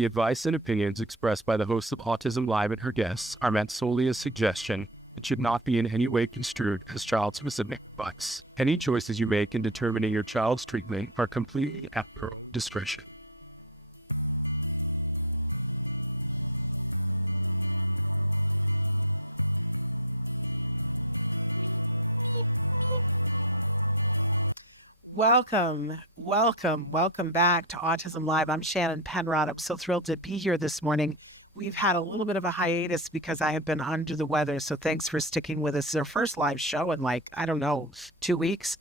The advice and opinions expressed by the host of Autism Live and her guests are meant solely as suggestion. It should not be in any way construed as child-specific advice. Any choices you make in determining your child's treatment are completely at your own discretion. Welcome back to Autism Live. I'm Shannon Penrod. I'm so thrilled to be here this morning. We've had a little bit of a hiatus because I have been under the weather, so thanks for sticking with us. It's our first live show in 2 weeks.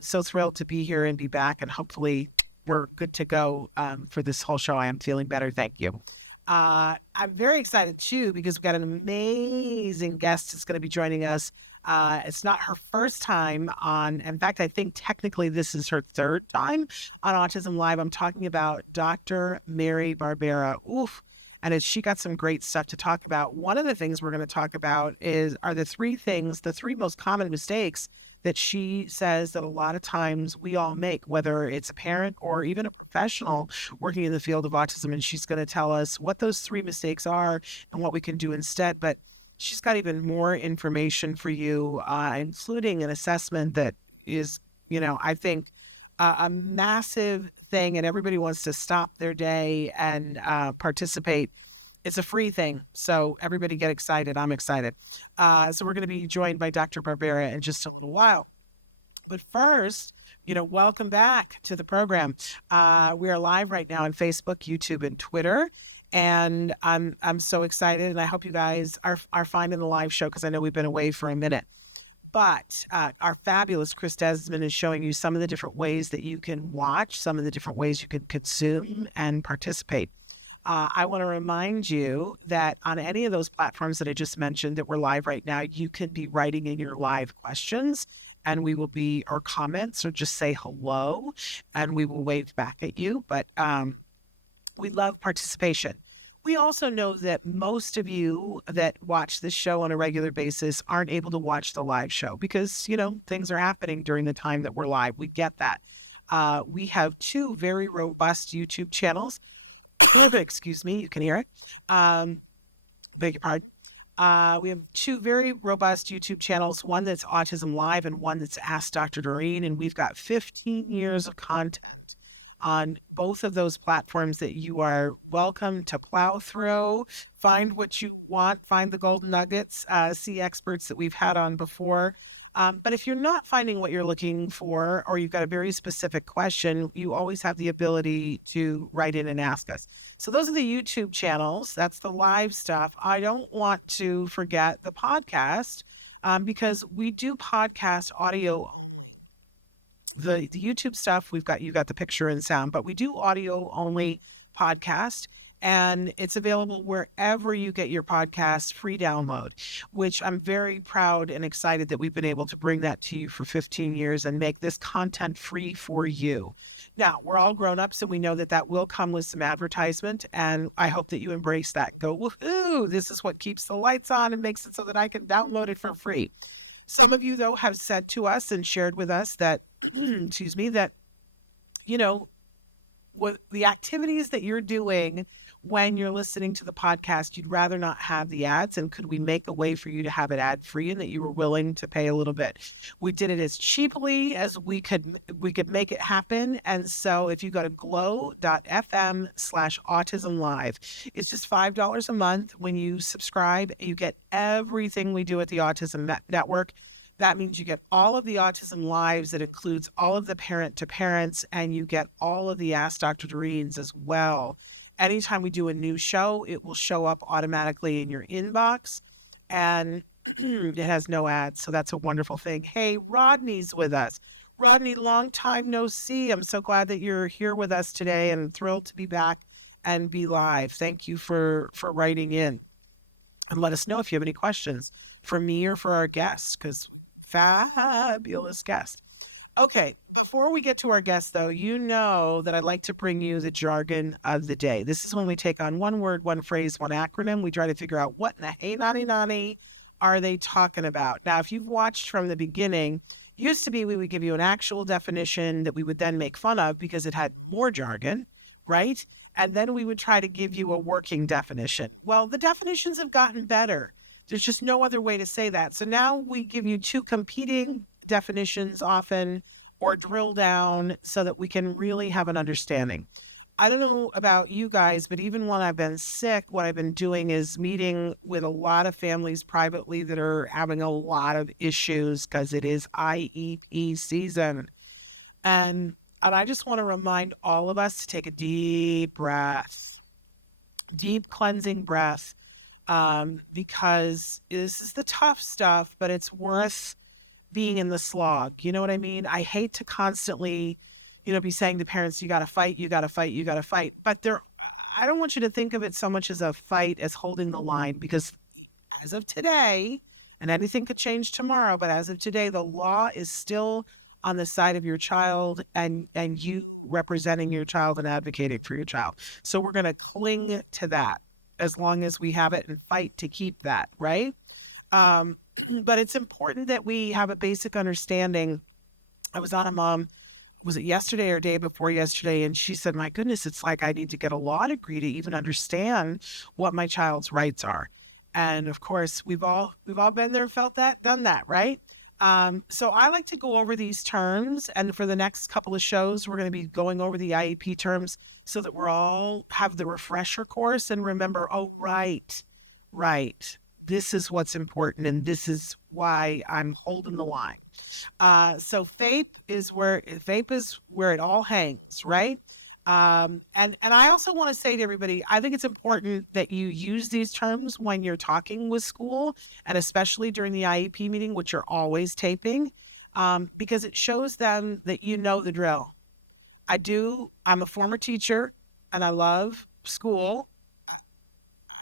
So thrilled to be here and be back, and hopefully we're good to go for this whole show. I am feeling better, thank you. I'm very excited too because we've got an amazing guest that's going to be joining us. It's not her first time on, in fact, I think technically this is her third time on Autism Live. I'm talking about Dr. Mary Barbera. Oof. And she got some great stuff to talk about. One of the things we're going to talk about are the three most common mistakes that she says that a lot of times we all make, whether it's a parent or even a professional working in the field of autism. And she's going to tell us what those three mistakes are and what we can do instead. But she's got even more information for you, including an assessment that is, I think a massive thing, and everybody wants to stop their day and participate. It's a free thing, so everybody get excited. I'm excited. So we're going to be joined by Dr. Barbera in just a little while. But first, welcome back to the program. We are live right now on Facebook, YouTube, and Twitter. And I'm so excited, and I hope you guys are finding the live show because I know we've been away for a minute. But our fabulous Chris Desmond is showing you some of the different ways that you can watch, some of the different ways you can consume and participate. I want to remind you that on any of those platforms that I just mentioned that we're live right now, you can be writing in your live questions, and we will be, or comments, or just say hello, and we will wave back at you. But we love participation. We also know that most of you that watch this show on a regular basis aren't able to watch the live show because, things are happening during the time that we're live. We get that. We have two very robust YouTube channels. Excuse me, you can hear it. Beg your pardon. We have two very robust YouTube channels, one that's Autism Live and one that's Ask Dr. Doreen, and we've got 15 years of content on both of those platforms that you are welcome to plow through, find what you want, find the golden nuggets, see experts that we've had on before. But if you're not finding what you're looking for, or you've got a very specific question, you always have the ability to write in and ask us. So those are the YouTube channels. That's the live stuff. I don't want to forget the podcast because we do podcast audio. The YouTube stuff, you got the picture and sound, but we do audio only podcast, and it's available wherever you get your podcast, free download, which I'm very proud and excited that we've been able to bring that to you for 15 years and make this content free for you. Now, we're all grown up, so we know that will come with some advertisement, and I hope that you embrace that. Go, woohoo, this is what keeps the lights on and makes it so that I can download it for free. Some of you, though, have said to us and shared with us that, what the activities that you're doing when you're listening to the podcast, you'd rather not have the ads, and could we make a way for you to have it ad-free and that you were willing to pay a little bit? We did it as cheaply as we could make it happen. And so if you go to glow.fm/autismlive, it's just $5 a month. When you subscribe, you get everything we do at the Autism Network. That means you get all of the Autism Lives. That includes all of the parent to parents, and you get all of the Ask Dr. Doreen's as well. Anytime we do a new show, it will show up automatically in your inbox, and it has no ads. So that's a wonderful thing. Hey, Rodney's with us. Rodney, long time no see. I'm so glad that you're here with us today, and thrilled to be back and be live. Thank you for writing in, and let us know if you have any questions for me or for our guests, because fabulous guest. Okay, before we get to our guest, though, you know that I'd like to bring you the jargon of the day. This is when we take on one word, one phrase, one acronym. We try to figure out what in the hey nani nani are they talking about. Now, if you've watched from the beginning, used to be we would give you an actual definition that we would then make fun of because it had more jargon, right? And then we would try to give you a working definition. Well, the definitions have gotten better. There's just no other way to say that. So now we give you two competing definitions often, or drill down so that we can really have an understanding. I don't know about you guys, but even when I've been sick, what I've been doing is meeting with a lot of families privately that are having a lot of issues because it is IEP season. And I just want to remind all of us to take a deep breath, deep cleansing breath, because this is the tough stuff, but it's worth being in the slog. You know what I mean? I hate to constantly, be saying to parents, you got to fight, you got to fight, you got to fight. But I don't want you to think of it so much as a fight as holding the line, because as of today, and anything could change tomorrow, but as of today, the law is still on the side of your child, and you representing your child and advocating for your child. So we're going to cling to that as long as we have it and fight to keep that, right? But it's important that we have a basic understanding. I was on a mom, was it yesterday or day before yesterday? And she said, my goodness, it's like I need to get a law degree to even understand what my child's rights are. And of course, we've all been there, felt that, done that, right? So I like to go over these terms, and for the next couple of shows, we're going to be going over the IEP terms so that we're all have the refresher course and remember, oh, right. This is what's important, and this is why I'm holding the line. So FAPE is where it all hangs, right? And I also want to say to everybody, I think it's important that you use these terms when you're talking with school, and especially during the IEP meeting, which you're always taping, because it shows them that you know the drill. I'm a former teacher, and I love school.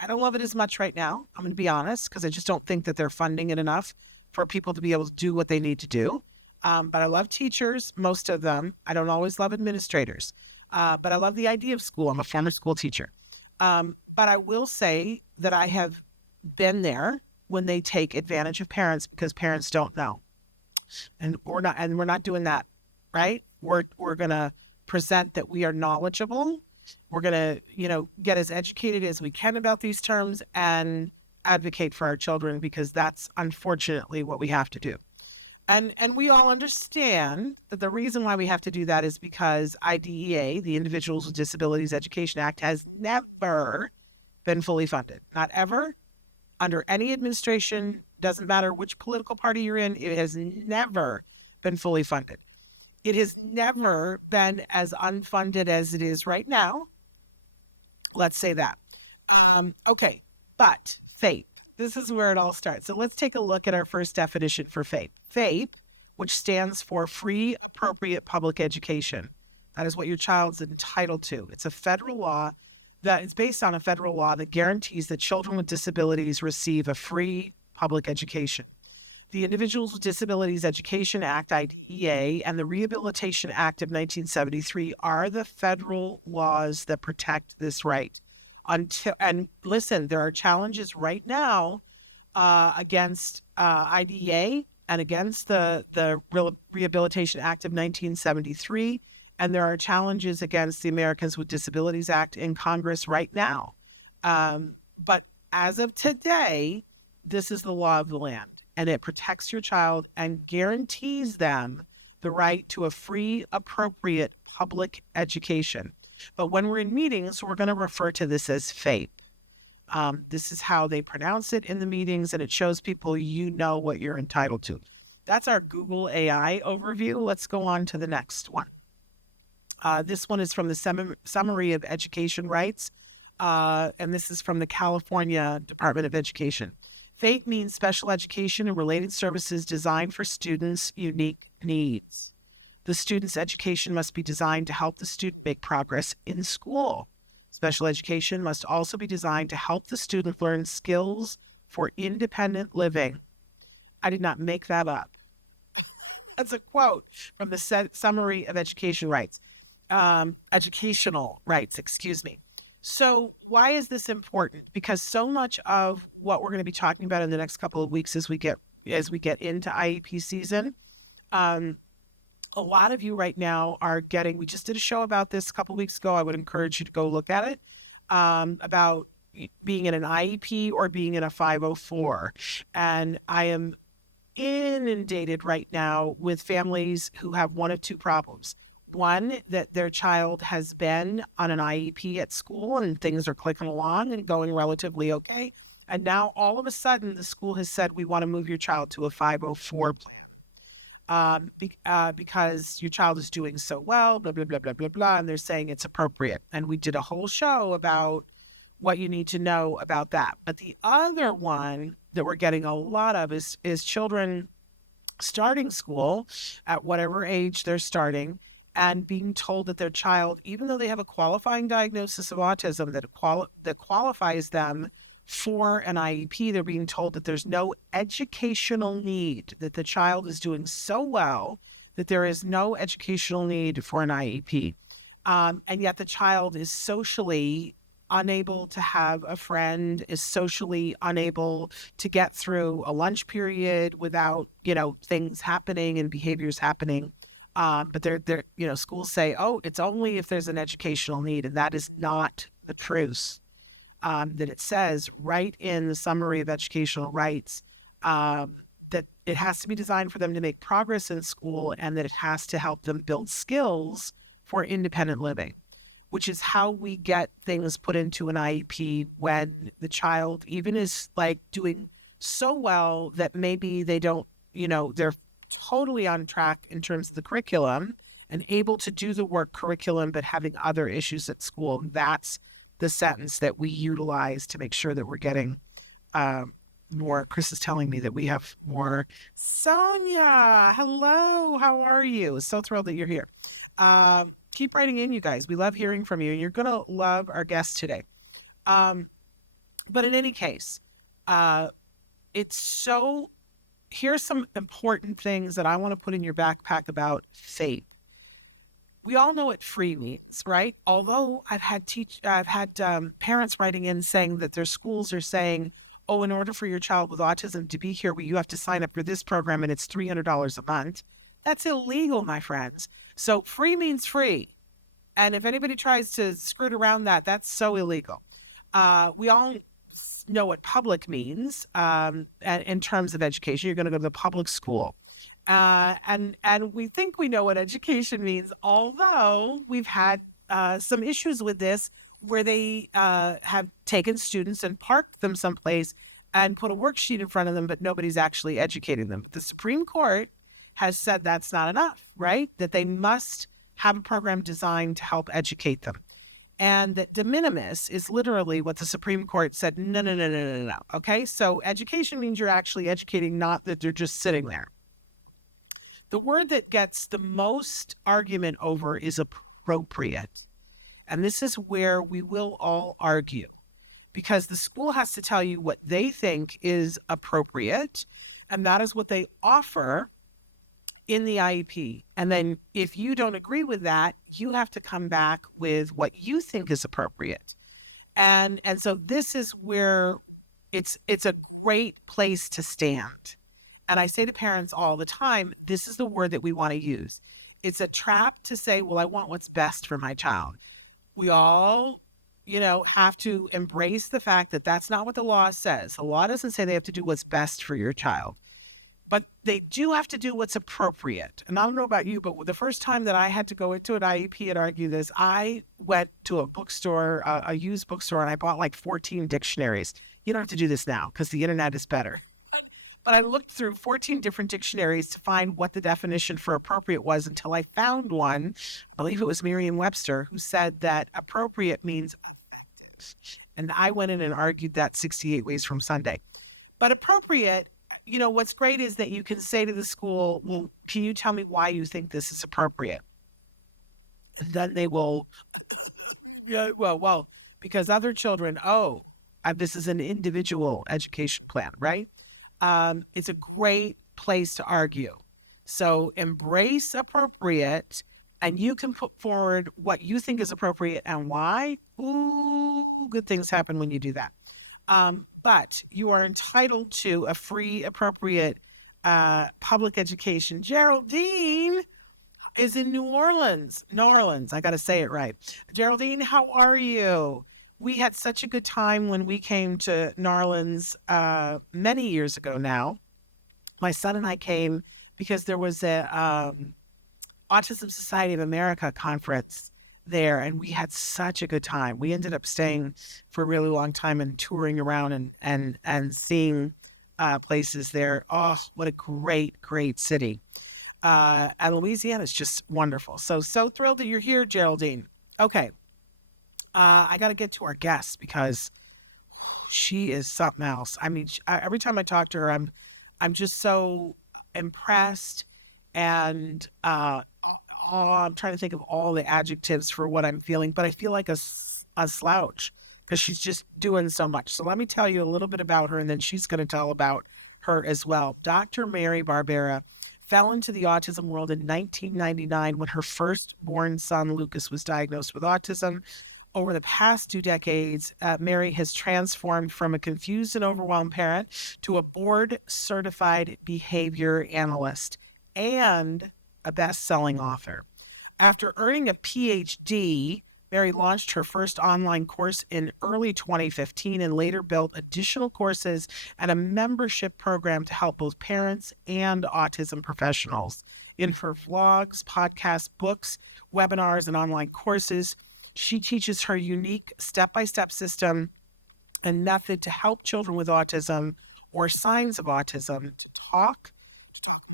I don't love it as much right now, I'm going to be honest, because I just don't think that they're funding it enough for people to be able to do what they need to do. But I love teachers, most of them. I don't always love administrators. But I love the idea of school. I'm a former school teacher. But I will say that I have been there when they take advantage of parents because parents don't know. And we're not doing that, right? We're going to present that we are knowledgeable. We're going to, get as educated as we can about these terms and advocate for our children, because that's unfortunately what we have to do. And we all understand that the reason why we have to do that is because IDEA, the Individuals with Disabilities Education Act, has never been fully funded. Not ever, under any administration, doesn't matter which political party you're in, it has never been fully funded. It has never been as unfunded as it is right now. Let's say that. Okay, but FAPE. This is where it all starts. So let's take a look at our first definition for FAPE. FAPE, which stands for Free Appropriate Public Education. That is what your child's entitled to. It's a federal law that is based on a federal law that guarantees that children with disabilities receive a free public education. The Individuals with Disabilities Education Act, IDEA, and the Rehabilitation Act of 1973 are the federal laws that protect this right. And listen, there are challenges right now against IDEA and against the Rehabilitation Act of 1973, and there are challenges against the Americans with Disabilities Act in Congress right now. But as of today, this is the law of the land, and it protects your child and guarantees them the right to a free, appropriate public education. But when we're in meetings, we're going to refer to this as FAPE. This is how they pronounce it in the meetings, and it shows people you know what you're entitled to. That's our Google AI overview. Let's go on to the next one. This one is from the Summary of Education Rights, and this is from the California Department of Education. FAPE means special education and related services designed for students' unique needs. The student's education must be designed to help the student make progress in school. Special education must also be designed to help the student learn skills for independent living. I did not make that up. That's a quote from the Summary of Education Rights. Educational rights, excuse me. So why is this important? Because so much of what we're going to be talking about in the next couple of weeks as we get into IEP season A lot of you right now are getting, we just did a show about this a couple weeks ago. I would encourage you to go look at it, about being in an IEP or being in a 504. And I am inundated right now with families who have one of two problems. One, that their child has been on an IEP at school and things are clicking along and going relatively okay. And now all of a sudden, the school has said, we want to move your child to a 504 plan, because your child is doing so well, blah, blah, blah, blah, blah, blah. And they're saying it's appropriate. And we did a whole show about what you need to know about that. But the other one that we're getting a lot of is children starting school at whatever age they're starting and being told that their child, even though they have a qualifying diagnosis of autism that qualifies them for an IEP, they're being told that there's no educational need, that the child is doing so well that there is no educational need for an IEP. And yet the child is socially unable to have a friend, is socially unable to get through a lunch period without, things happening and behaviors happening. But they're, schools say, oh, it's only if there's an educational need. And that is not the truth. That it says right in the summary of educational rights, that it has to be designed for them to make progress in school and that it has to help them build skills for independent living, which is how we get things put into an IEP when the child even is like doing so well that maybe they don't, they're totally on track in terms of the curriculum and able to do the work curriculum, but having other issues at school. That's the sentence that we utilize to make sure that we're getting more. Chris is telling me that we have more. Sonia, hello, how are you? So thrilled that you're here. Keep writing in, you guys. We love hearing from you. You're going to love our guest today. But in any case, here's some important things that I want to put in your backpack about faith. We all know what free means, right? Although I've had parents writing in saying that their schools are saying, oh, in order for your child with autism to be here, you have to sign up for this program and it's $300 a month. That's illegal, my friends. So free means free. And if anybody tries to skirt around that, that's so illegal. We all know what public means in terms of education. You're going to go to the public school. And we think we know what education means, although we've had some issues with this where they have taken students and parked them someplace and put a worksheet in front of them, but nobody's actually educating them. The Supreme Court has said that's not enough, right? That they must have a program designed to help educate them. And that de minimis is literally what the Supreme Court said, no. Okay, so education means you're actually educating, not that they're just sitting there. The word that gets the most argument over is appropriate. And this is where we will all argue, because the school has to tell you what they think is appropriate, and that is what they offer in the IEP. And then if you don't agree with that, you have to come back with what you think is appropriate. And so this is where it's a great place to stand. And I say to parents all the time, this is the word that we want to use. It's a trap to say, well, I want what's best for my child. We all, have to embrace the fact that that's not what the law says. The law doesn't say they have to do what's best for your child, but they do have to do what's appropriate. And I don't know about you, but the first time that I had to go into an IEP and argue this, I went to a bookstore, a used bookstore, and I bought like 14 dictionaries. You don't have to do this now because the internet is better. But I looked through 14 different dictionaries to find what the definition for appropriate was until I found one, I believe it was Merriam-Webster, who said that appropriate means effective. And I went in and argued that 68 ways from Sunday. But appropriate, what's great is that you can say to the school, well, can you tell me why you think this is appropriate? And then they will, well, because other children, this is an individual education plan, right? It's a great place to argue. So embrace appropriate, and you can put forward what you think is appropriate and why. Ooh, good things happen when you do that. But you are entitled to a free, appropriate public education. Geraldine, is in New Orleans. New Orleans. I got to say it right. Geraldine, how are you? We had such a good time when we came to New Orleans many years ago now. My son and I came because there was a Autism Society of America conference there, and we had such a good time. We ended up staying for a really long time and touring around and seeing places there. Oh, what a great city! And Louisiana is just wonderful. So thrilled that you're here, Geraldine. Okay, I got to get to our guest because she is something else. I mean, every time I talk to her, I'm just so impressed and I'm trying to think of all the adjectives for what I'm feeling, but I feel like a slouch because she's just doing so much. So let me tell you a little bit about her, and then she's going to tell about her as well. Dr. Mary Barbera fell into the autism world in 1999 when her firstborn son, Lucas, was diagnosed with autism. Over the past 2 decades, Mary has transformed from a confused and overwhelmed parent to a board-certified behavior analyst and a best-selling author. After earning a PhD, Mary launched her first online course in early 2015 and later built additional courses and a membership program to help both parents and autism professionals. In her vlogs, podcasts, books, webinars, and online courses, she teaches her unique step-by-step system and method to help children with autism or signs of autism to talk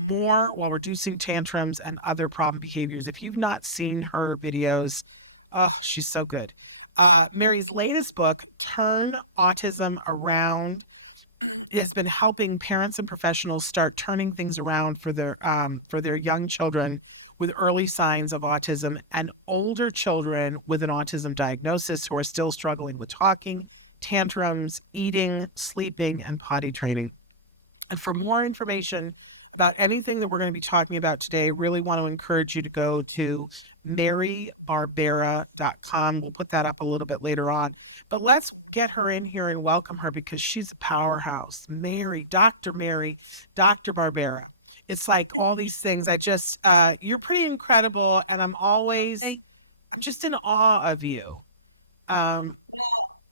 more while reducing tantrums and other problem behaviors. If you've not seen her videos, oh, she's so good. Mary's latest book, Turn Autism Around, has been helping parents and professionals start turning things around for their young children with early signs of autism and older children with an autism diagnosis who are still struggling with talking, tantrums, eating, sleeping, and potty training. And for more information about anything that we're going to be talking about today, really want to encourage you to go to marybarbera.com. We'll put that up a little bit later on. But let's get her in here and welcome her because she's a powerhouse. Mary, Dr. Barbera. It's like all these things. You're pretty incredible, and I'm just in awe of you. I'm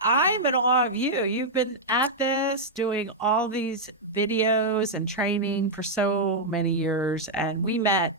in awe of you. You've been at this, doing all these videos and training for so many years, and we met,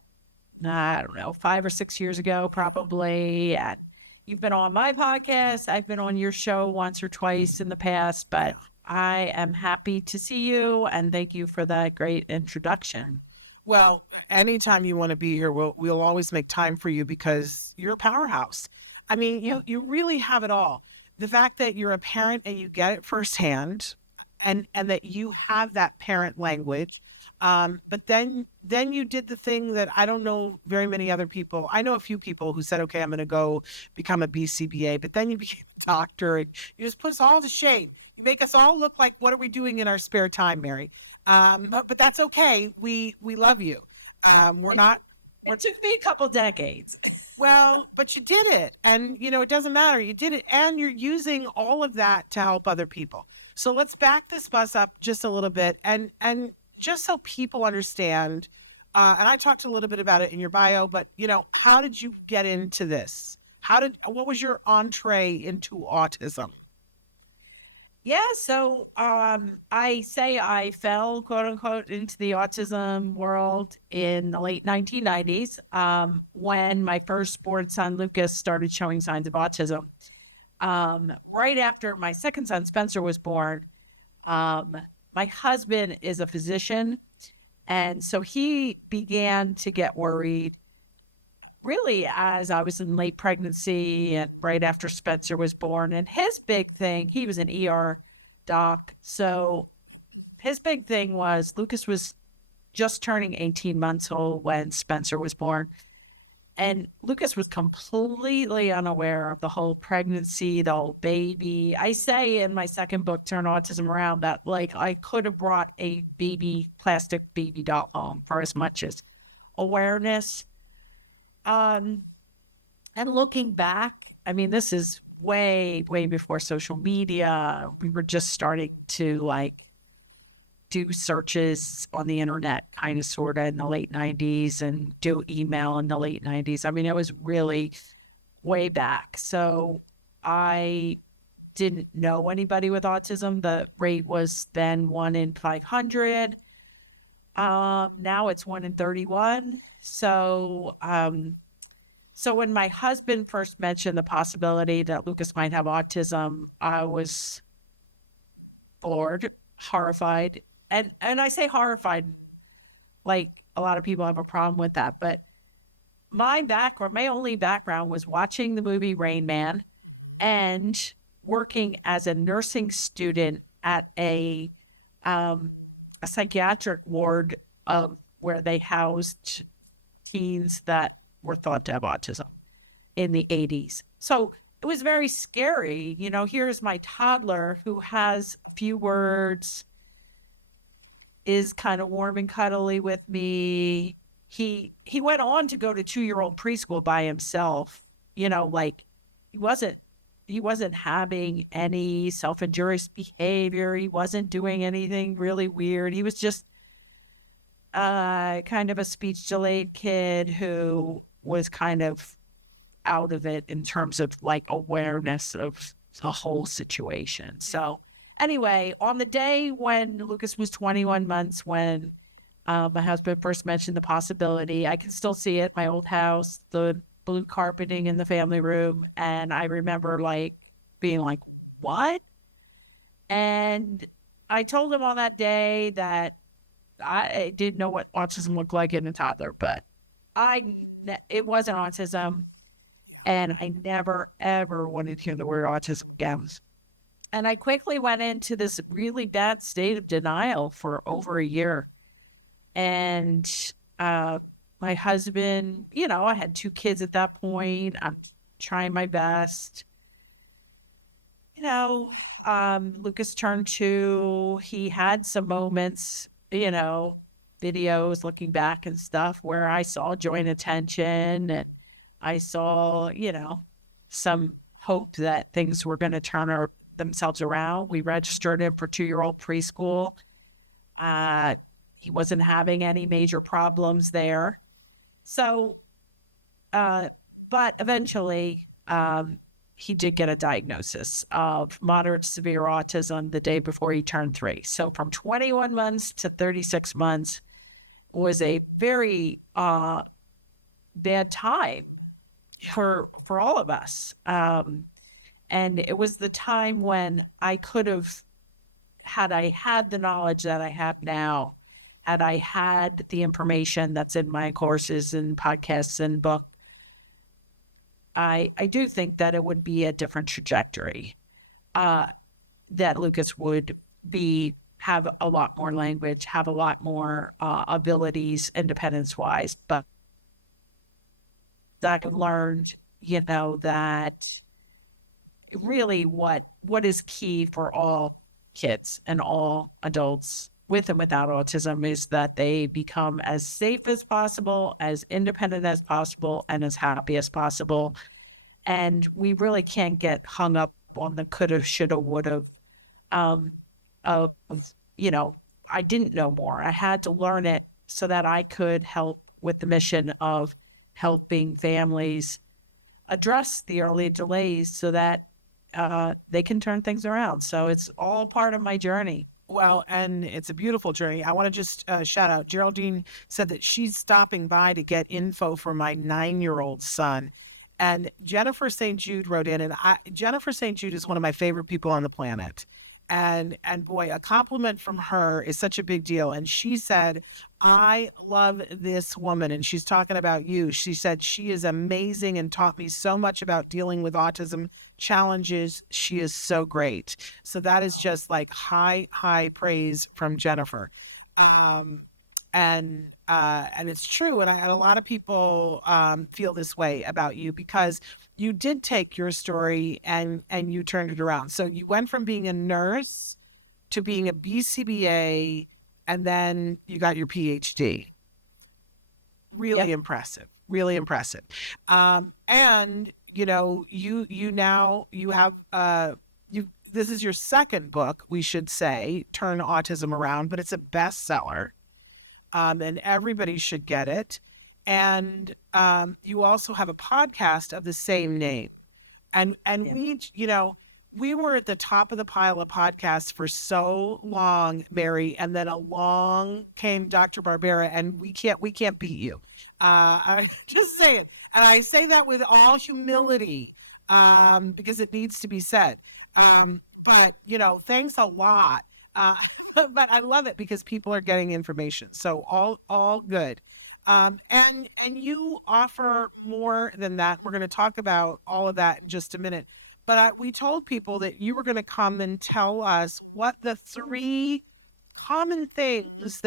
I don't know, 5 or 6 years ago, probably. And you've been on my podcast. I've been on your show once or twice in the past, but I am happy to see you, and thank you for that great introduction. Well, anytime you want to be here, we'll always make time for you because you're a powerhouse. I mean, you really have it all. The fact that you're a parent and you get it firsthand, and that you have that parent language, but then you did the thing that I don't know very many other people. I know a few people who said, "Okay, I'm going to go become a BCBA," but then you became a doctor, and you just put us all to shame. You make us all look like what are we doing in our spare time, Mary? But that's okay. We love you. It took me a couple decades. Well, but you did it. And, it doesn't matter. You did it. And you're using all of that to help other people. So let's back this bus up just a little bit. And just so people understand, and I talked a little bit about it in your bio, but, how did you get into this? What was your entree into autism? Yeah, so I say I fell, quote unquote, into the autism world in the late 1990s when my firstborn son, Lucas, started showing signs of autism. Right after my second son, Spencer, was born, my husband is a physician, and so he began to get worried really as I was in late pregnancy and right after Spencer was born. And his big thing, he was an ER doc. So his big thing was Lucas was just turning 18 months old when Spencer was born. And Lucas was completely unaware of the whole pregnancy, the whole baby. I say in my second book, Turn Autism Around, that like I could have brought a plastic baby doll home for as much as awareness. And looking back, I mean, this is way before social media. We were just starting to do searches on the internet, kind of, sort of in the late 90s and do email in the late 90s. I mean, it was really way back. So I didn't know anybody with autism. The rate was then 1 in 500. Now it's 1 in 31. So, so when my husband first mentioned the possibility that Lucas might have autism, I was floored, horrified. And I say horrified, like a lot of people have a problem with that. But my only background was watching the movie Rain Man and working as a nursing student at a psychiatric ward of where they housed teens that were thought to have autism in the 80s. So it was very scary. You know, here's my toddler who has a few words, is kind of warm and cuddly with me. He went on to go to 2-year-old preschool by himself. You know, like he wasn't having any self-injurious behavior. He wasn't doing anything really weird. He was just kind of a speech delayed kid who was kind of out of it in terms of like awareness of the whole situation. So anyway, on the day when Lucas was 21 months, when my husband first mentioned the possibility, I can still see it, my old house, the blue carpeting in the family room. And I remember like being like, what? And I told him on that day that I didn't know what autism looked like in a toddler, but it wasn't autism. And I never, ever wanted to hear the word autism again. And I quickly went into this really bad state of denial for over a year. And my husband, you know, I had 2 kids at that point. I'm trying my best. You know, Lucas turned 2. He had some moments, you know, videos looking back and stuff where I saw joy and attention, and I saw, you know, some hope that things were going to turn themselves around. We registered him for 2-year-old preschool. He wasn't having any major problems there. So, but eventually, he did get a diagnosis of moderate to severe autism the day before he turned 3. So from 21 months to 36 months was a very bad time for all of us. And it was the time when I could have, had I had the knowledge that I have now, had I had the information that's in my courses and podcasts and book, I do think that it would be a different trajectory, that Lucas would have a lot more language, have a lot more abilities independence-wise, but that I've learned, you know, that really what is key for all kids and all adults with and without autism is that they become as safe as possible, as independent as possible, and as happy as possible. And we really can't get hung up on the coulda, shoulda, woulda. You know, I didn't know more. I had to learn it so that I could help with the mission of helping families address the early delays so that they can turn things around. So it's all part of my journey. Well, and it's a beautiful journey. I want to just shout out. Geraldine said that she's stopping by to get info for my 9-year-old son. And Jennifer St. Jude wrote in, and Jennifer St. Jude is one of my favorite people on the planet. And boy, a compliment from her is such a big deal. And she said, I love this woman. And she's talking about you. She said, she is amazing and taught me so much about dealing with autism challenges. She is so great. So that is just like high praise from Jennifer. And it's true. And a lot of people feel this way about you because you did take your story and you turned it around. So you went from being a nurse to being a BCBA, and then you got your PhD. Really impressive. Really impressive. And you know, you have this is your second book, we should say, Turn Autism Around, but it's a bestseller, and everybody should get it. And you also have a podcast of the same name. And we were at the top of the pile of podcasts for so long, Mary, and then along came Dr. Barbera, and we can't beat you. I just say it, and I say that with all humility, because it needs to be said. But thanks a lot. But I love it because people are getting information, so all good. And you offer more than that. We're going to talk about all of that in just a minute. But we told people that you were going to come and tell us what the 3 common things,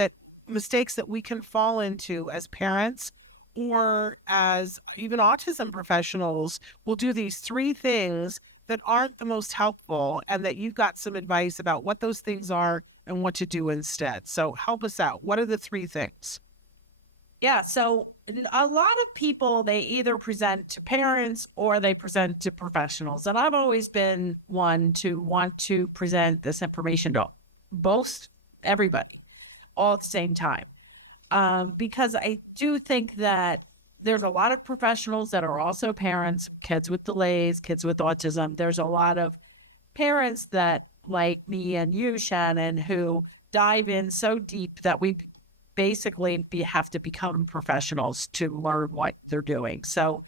mistakes that we can fall into as parents or as even autism professionals. Will do these 3 things that aren't the most helpful, and that you've got some advice about what those things are and what to do instead. So help us out. What are the 3 things? Yeah, so a lot of people, they either present to parents or they present to professionals. And I've always been one to want to present this information to both, everybody, all at the same time. Because I do think that there's a lot of professionals that are also parents, kids with delays, kids with autism. There's a lot of parents that, like me and you, Shannon, who dive in so deep that we basically have to become professionals to learn what they're doing. So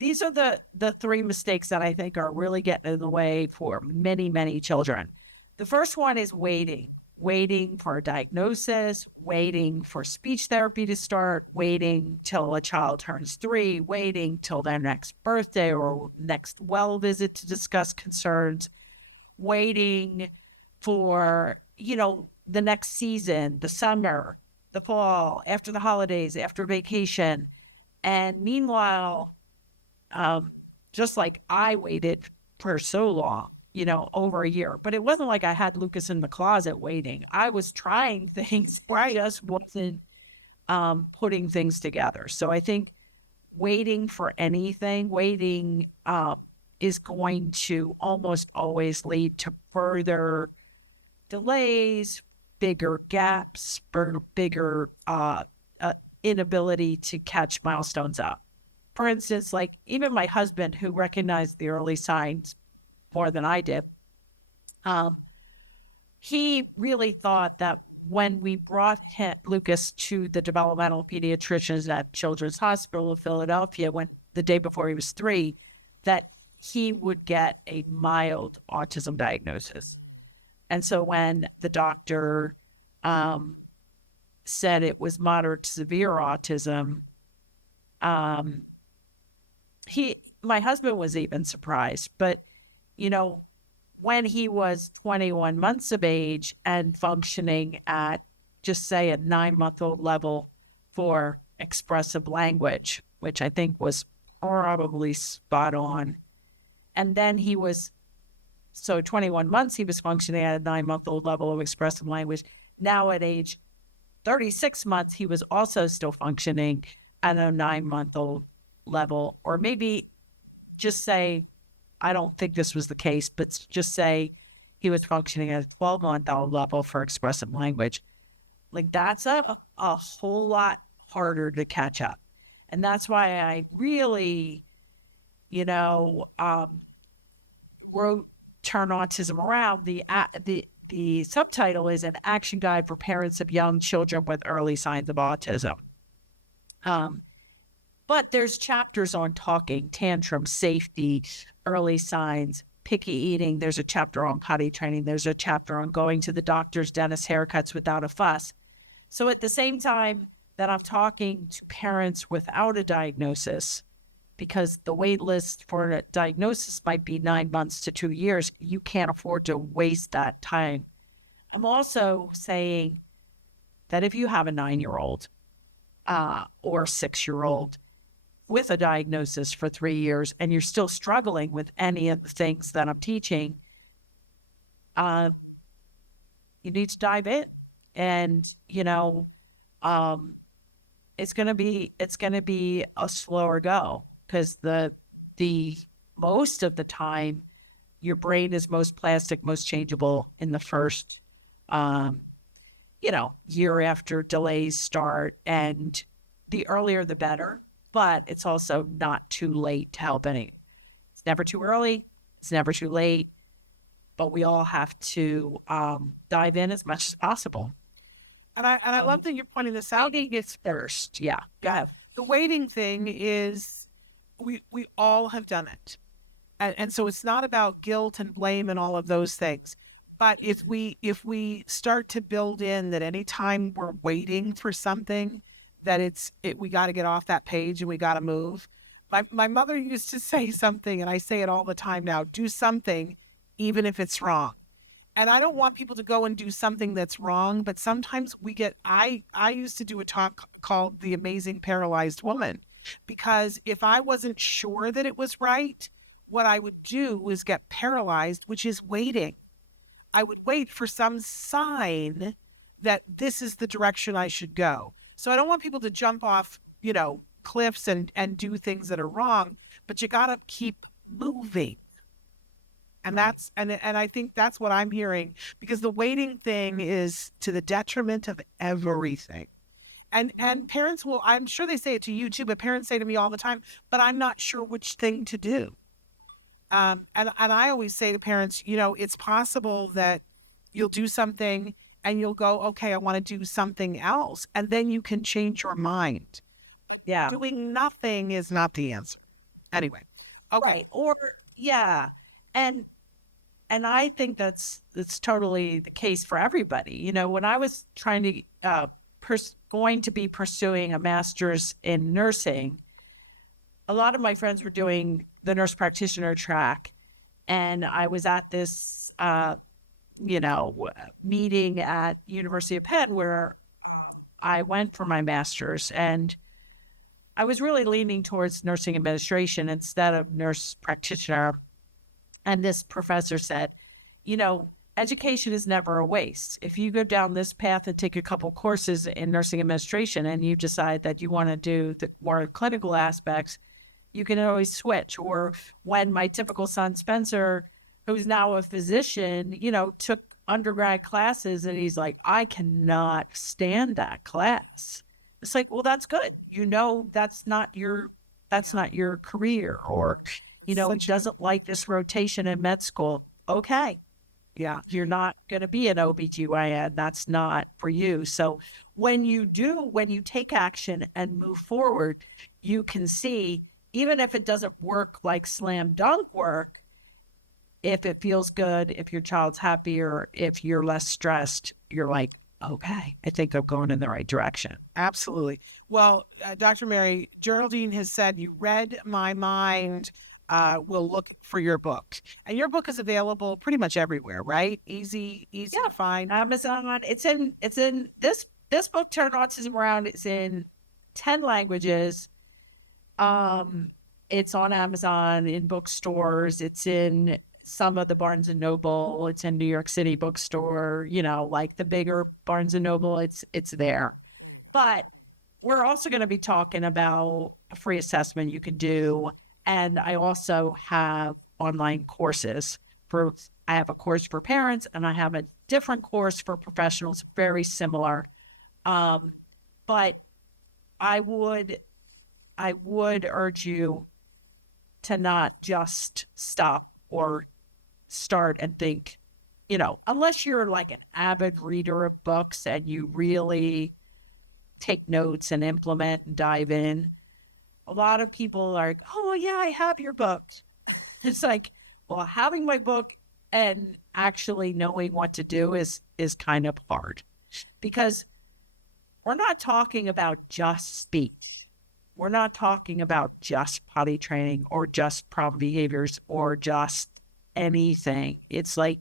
these are the 3 mistakes that I think are really getting in the way for many, many children. The first one is waiting for a diagnosis, waiting for speech therapy to start, waiting till a child turns 3, waiting till their next birthday or next well visit to discuss concerns, waiting for, the next season, the summer, the fall, after the holidays, after vacation. And meanwhile, just like I waited for so long, over a year, but it wasn't like I had Lucas in the closet waiting. I was trying things. I just wasn't putting things together. So I think waiting for anything, is going to almost always lead to further delays, bigger gaps, bigger inability to catch milestones up. For instance, like even my husband, who recognized the early signs more than I did, he really thought that when we brought Lucas to the developmental pediatricians at Children's Hospital of Philadelphia, the day before he was 3, that he would get a mild autism diagnosis. And so when the doctor said it was moderate to severe autism, my husband was even surprised. But, when he was 21 months of age and functioning at, just say, a 9-month-old level for expressive language, which I think was probably spot on. And then so 21 months, he was functioning at a 9-month-old level of expressive language. Now at age 36 months, he was also still functioning at a 9-month-old level. Or maybe just say, I don't think this was the case, but just say he was functioning at a 12-month-old level for expressive language. Like that's a whole lot harder to catch up. And that's why I really, wrote Turn Autism Around. The subtitle is An Action Guide for Parents of Young Children with Early Signs of Autism. But there's chapters on talking, tantrum, safety, early signs, picky eating. There's a chapter on potty training. There's a chapter on going to the doctor's, dentist, haircuts without a fuss. So at the same time that I'm talking to parents without a diagnosis, because the wait list for a diagnosis might be 9 months to 2 years, you can't afford to waste that time. I'm also saying that if you have a 9-year-old or 6-year-old with a diagnosis for 3 years and you're still struggling with any of the things that I'm teaching, you need to dive in. And, it's going to be a slower go, because the most of the time your brain is most plastic, most changeable in the first, year after delays start. And the earlier, the better. But it's also not too late to help any. It's never too early. It's never too late. But we all have to dive in as much as possible. And I love that you're pointing this out. Waiting is first. Yeah. Go ahead. The waiting thing is we all have done it. And so it's not about guilt and blame and all of those things. But if we start to build in that anytime we're waiting for something, that we got to get off that page and we got to move. My mother used to say something, and I say it all the time now, do something even if it's wrong. And I don't want people to go and do something that's wrong, but sometimes I used to do a talk called The Amazing Paralyzed Woman, because if I wasn't sure that it was right, what I would do was get paralyzed, which is waiting. I would wait for some sign that this is the direction I should go. So I don't want people to jump off, cliffs and do things that are wrong, but you got to keep moving. And I think that's what I'm hearing, because the waiting thing is to the detriment of everything. And parents I'm sure they say it to you too, but parents say to me all the time, but I'm not sure which thing to do. And I always say to parents, it's possible that you'll do something and you'll go, okay, I want to do something else. And then you can change your mind. Yeah. Doing nothing is not the answer. Anyway. Okay. Right. Or, yeah. And I think that's totally the case for everybody. When I was trying to, going to be pursuing a master's in nursing, a lot of my friends were doing the nurse practitioner track. And I was at this, meeting at University of Penn where I went for my master's, and I was really leaning towards nursing administration instead of nurse practitioner. And this professor said, education is never a waste. If you go down this path and take a couple courses in nursing administration and you decide that you want to do the more clinical aspects, you can always switch. Or when my typical son, Spencer, who's now a physician, took undergrad classes, and he's like, I cannot stand that class. It's like, well, that's good. That's not your career, or, he doesn't like this rotation in med school. Okay. Yeah. You're not going to be an OBGYN. That's not for you. So when you take action and move forward, you can see, even if it doesn't work like slam dunk work, if it feels good, if your child's happier, if you're less stressed, you're like, okay, I think I'm going in the right direction. Absolutely. Well, Dr. Mary, Geraldine has said, you read my mind. We'll look for your book. And your book is available pretty much everywhere, right? Easy to find. Amazon. It's in this book, Turn Autism Around. It's in 10 languages. It's on Amazon, in bookstores. It's in some of the Barnes and Noble. It's in New York City bookstore, like the bigger Barnes and Noble, it's there. But we're also going to be talking about a free assessment you can do. And I also have online courses I have a course for parents, and I have a different course for professionals, very similar. But I would urge you to not just stop or start and think, unless you're like an avid reader of books and you really take notes and implement and dive in. A lot of people are like, oh yeah, I have your book. It's like, well, having my book and actually knowing what to do is kind of hard, because we're not talking about just speech. We're not talking about just potty training or just problem behaviors or just anything. It's like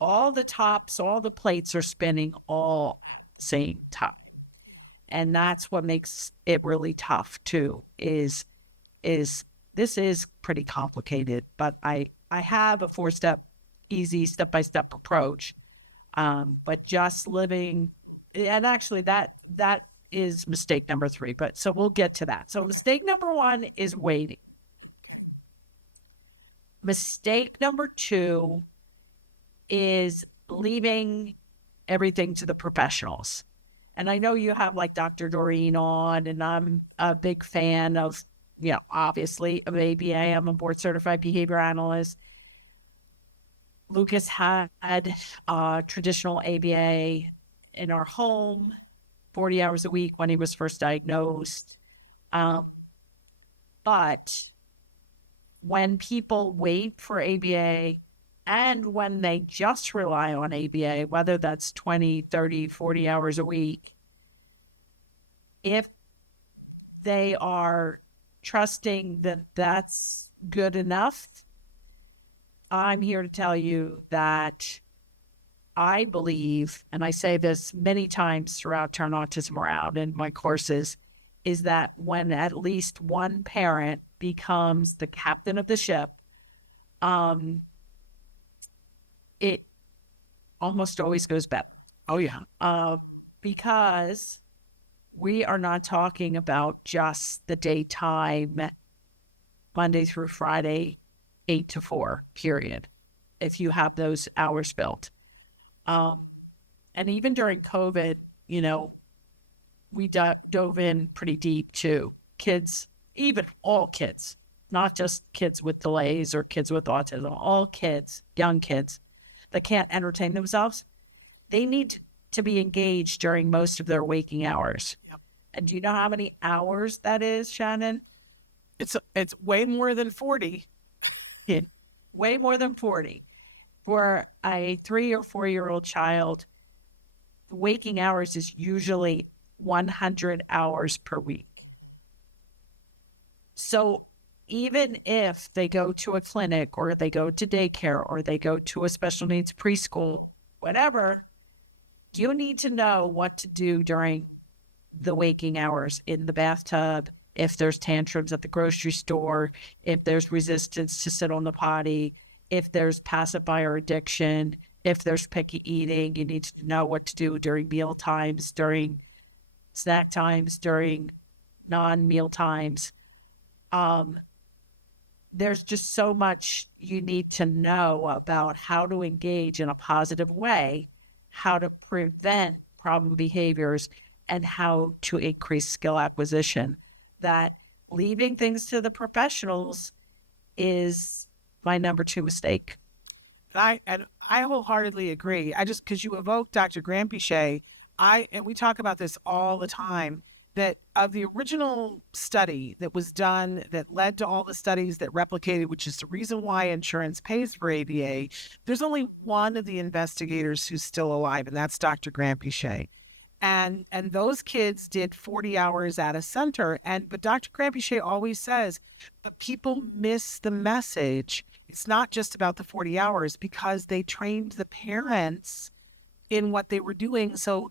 all the plates are spinning all at the same time. And that's what makes it really tough too, is this is pretty complicated, but I have a 4-step, easy step-by-step approach. But just living, and actually that is mistake number 3, but so we'll get to that. So mistake number 1 is waiting. Mistake number 2 is leaving everything to the professionals. And I know you have like Dr. Doreen on, and I'm a big fan of, obviously of ABA. I'm a board certified behavior analyst. Lucas had traditional ABA in our home 40 hours a week when he was first diagnosed. But when people wait for ABA and when they just rely on ABA, whether that's 20, 30, 40 hours a week, if they are trusting that that's good enough, I'm here to tell you that I believe, and I say this many times throughout Turn Autism Around in my courses, is that when at least one parent becomes the captain of the ship, it almost always goes better. Oh, yeah. Because we are not talking about just the daytime, Monday through Friday, 8 to 4, period, if you have those hours built. And even during COVID, we dove in pretty deep to kids, even all kids, not just kids with delays or kids with autism, all kids, young kids that can't entertain themselves. They need to be engaged during most of their waking hours. Yep. And do you know how many hours that is, Shannon? It's way more than 40. Way more than 40. For a 3 or 4-year-old child, waking hours is usually 100 hours per week. So even if they go to a clinic or they go to daycare or they go to a special needs preschool, whatever, you need to know what to do during the waking hours in the bathtub, if there's tantrums at the grocery store, if there's resistance to sit on the potty, if there's pacifier addiction, if there's picky eating. You need to know what to do during meal times, during snack times, during non-meal times. There's just so much you need to know about how to engage in a positive way, how to prevent problem behaviors, and how to increase skill acquisition, that leaving things to the professionals is my number 2 mistake. And I wholeheartedly agree. Because you evoked Dr. Granpeesheh, and we talk about this all the time, that of the original study that was done that led to all the studies that replicated, which is the reason why insurance pays for ABA, there's only one of the investigators who's still alive, and that's Dr. Granpeesheh. And those kids did 40 hours at a center. But Dr. Granpeesheh always says, but people miss the message. It's not just about the 40 hours because they trained the parents in what they were doing so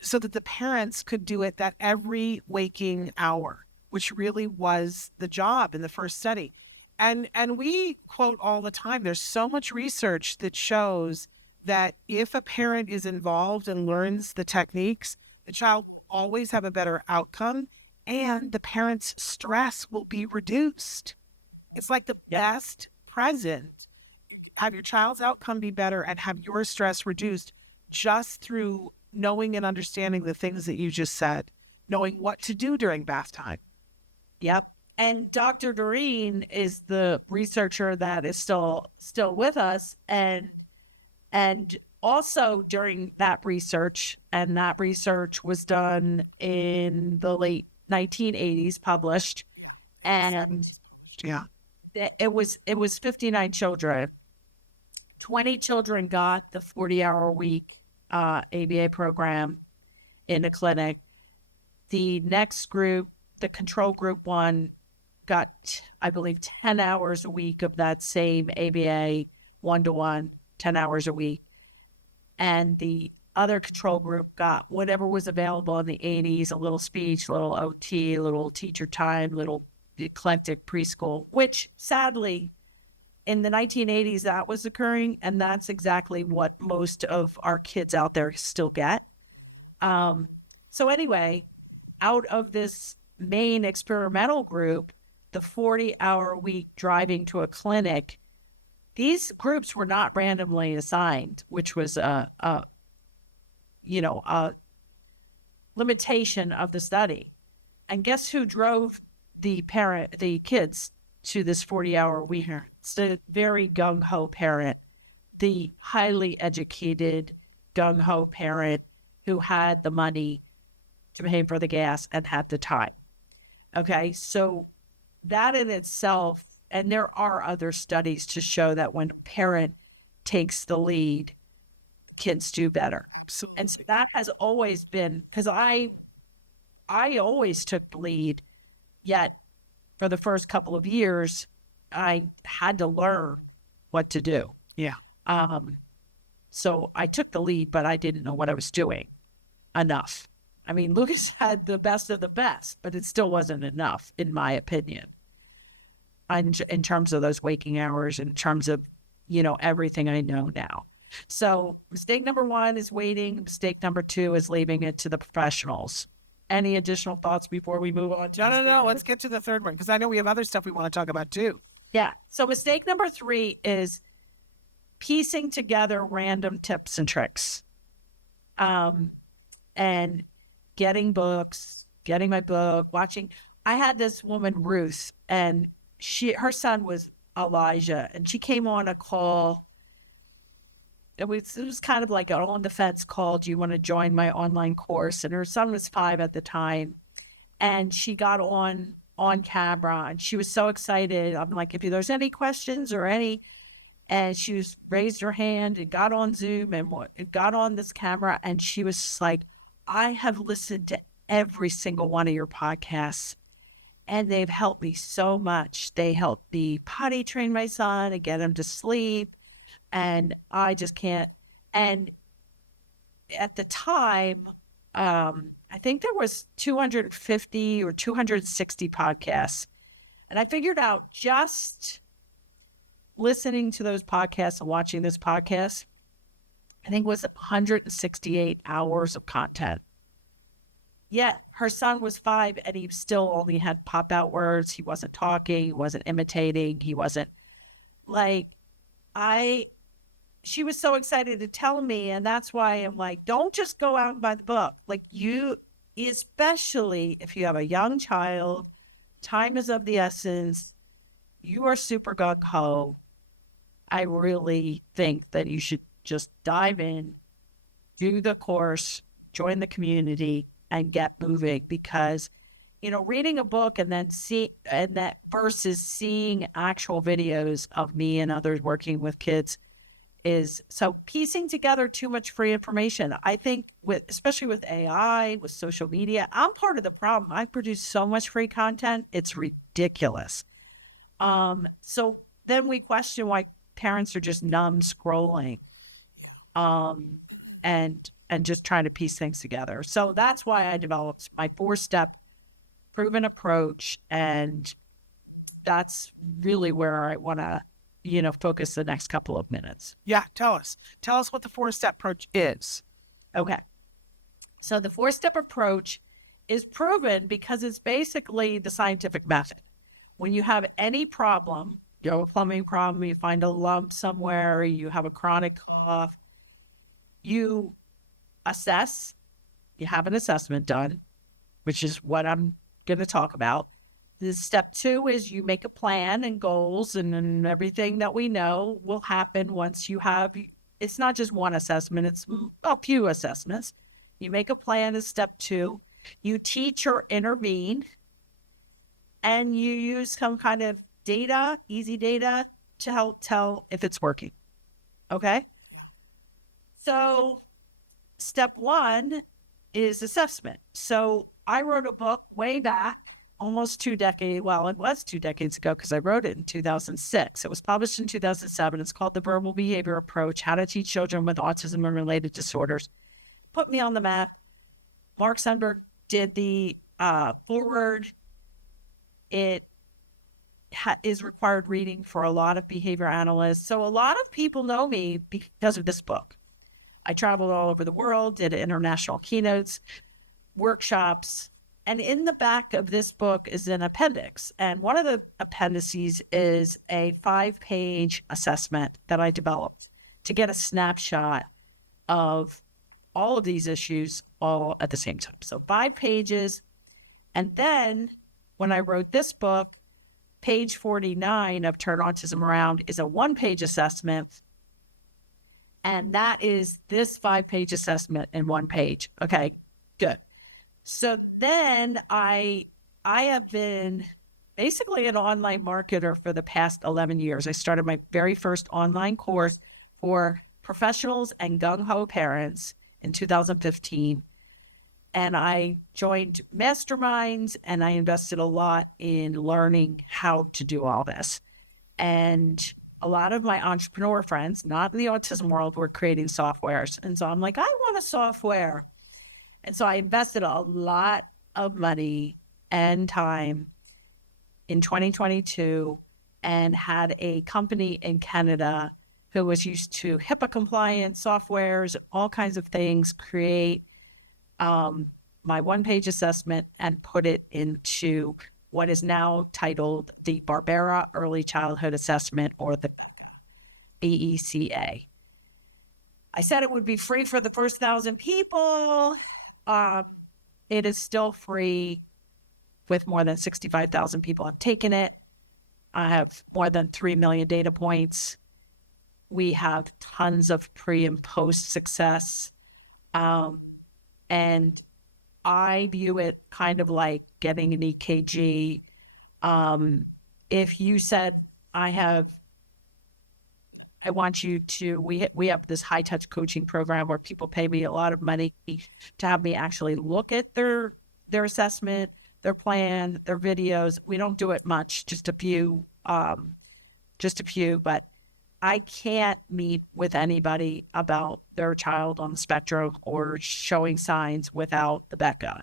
that the parents could do it that every waking hour, which really was the job in the first study. And we quote all the time, there's so much research that shows that if a parent is involved and learns the techniques, the child will always have a better outcome and the parent's stress will be reduced. It's like the best present. Have your child's outcome be better and have your stress reduced just through knowing and understanding the things that you just said, knowing what to do during bath time. Yep. And Dr. Doreen is the researcher that is still with us. And also during that research, and that research was done in the late 1980s, published, and it was 59 children. 20 children got the 40-hour-a-week ABA program in a clinic. The next group, the control group 1, got, I believe, 10 hours a week of that same ABA 1-to-1, 10 hours a week. And the other control group got whatever was available in the 80s, a little speech, a little OT, a little teacher time, little eclectic preschool, which sadly in the 1980s that was occurring. And that's exactly what most of our kids out there still get. So anyway, out of this main experimental group, the 40-hour week driving to a clinic these groups were not randomly assigned, which was a limitation of the study. And guess who drove the kids to this 40-hour week? It's the very gung-ho parent, the highly educated gung-ho parent who had the money to pay for the gas and had the time. Okay, so that in itself, and there are other studies to show that when a parent takes the lead, kids do better. Absolutely. And so that has always been, because I always took the lead, yet for the first couple of years, I had to learn what to do. Yeah. So I took the lead, but I didn't know what I was doing enough. I mean, Lucas had the best of the best, but it still wasn't enough, in my opinion, in terms of those waking hours, in terms of, everything I know now. So mistake number 1 is waiting. Mistake number 2 is leaving it to the professionals. Any additional thoughts before we move on? No. Let's get to the third one, because I know we have other stuff we want to talk about too. Yeah. So mistake number 3 is piecing together random tips and tricks. And getting books, getting my book, watching. I had this woman, Ruth, and her son was Elijah, and she came on a call. It was kind of like an on the fence call. Do you want to join my online course? And her son was 5 at the time. And she got on camera and she was so excited. I'm like, if there's any questions or any, and she raised her hand and got on Zoom and got on this camera. And she was just like, I have listened to every single one of your podcasts and they've helped me so much. They helped me potty train my son and get him to sleep. And I just can't. And at the time, I think there was 250 or 260 podcasts. And I figured out just listening to those podcasts and watching this podcast, I think it was 168 hours of content. Yet her son was 5 and he still only had pop out words. He wasn't talking. He wasn't imitating. He wasn't like, she was so excited to tell me. And that's why I'm like, don't just go out and buy the book. Like especially if you have a young child, time is of the essence. You are super gung-ho. I really think that you should just dive in, do the course, join the community, and get moving. Because, reading a book and then that versus seeing actual videos of me and others working with kids is so piecing together too much free information. I think especially with AI, with social media, I'm part of the problem. I produce so much free content. It's ridiculous. So then we question why parents are just numb scrolling, and just trying to piece things together. So that's why I developed my 4-step proven approach. And that's really where I want to, focus the next couple of minutes. Yeah. Tell us what the 4-step approach is. Okay. So the 4-step approach is proven because it's basically the scientific method. When you have any problem, you have a plumbing problem, you find a lump somewhere, you have a chronic cough, you assess, you have an assessment done, which is what I'm going to talk about. The step 2 is you make a plan and goals, and everything that we know will happen once you have, it's not just one assessment, it's a few assessments. You make a plan is step 2. You teach or intervene, and you use some kind of data, easy data, to help tell if it's working. Okay? So step 1 is assessment. So I wrote a book way back, almost 2 decades. Well, it was 2 decades ago because I wrote it in 2006. It was published in 2007. It's called The Verbal Behavior Approach, How to Teach Children with Autism and Related Disorders. Put me on the map. Mark Sundberg did the foreword. It is required reading for a lot of behavior analysts. So a lot of people know me because of this book. I traveled all over the world, did international keynotes, workshops, And in the back of this book is an appendix. And one of the appendices is a 5-page assessment that I developed to get a snapshot of all of these issues all at the same time. So 5 pages. And then when I wrote this book, page 49 of Turn Autism Around is a 1-page assessment. And that is this 5-page assessment in 1 page. Okay, good. So then I have been basically an online marketer for the past 11 years. I started my very first online course for professionals and gung-ho parents in 2015. And I joined masterminds and I invested a lot in learning how to do all this. And a lot of my entrepreneur friends, not in the autism world, were creating softwares. And so I'm like, I want a software. And so I invested a lot of money and time in 2022 and had a company in Canada who was used to HIPAA compliant softwares, all kinds of things, create my 1-page assessment and put it into what is now titled the Barbera Early Childhood Assessment, or the BECA. I said it would be free for the first 1,000 people. It is still free with more than 65,000 people have taken it. I have more than 3 million data points. We have tons of pre and post success. And I view it kind of like getting an EKG. If you said, we have this high touch coaching program where people pay me a lot of money to have me actually look at their assessment, their plan, their videos. We don't do it much, just a few, but I can't meet with anybody about their child on the spectrum or showing signs without the BECA,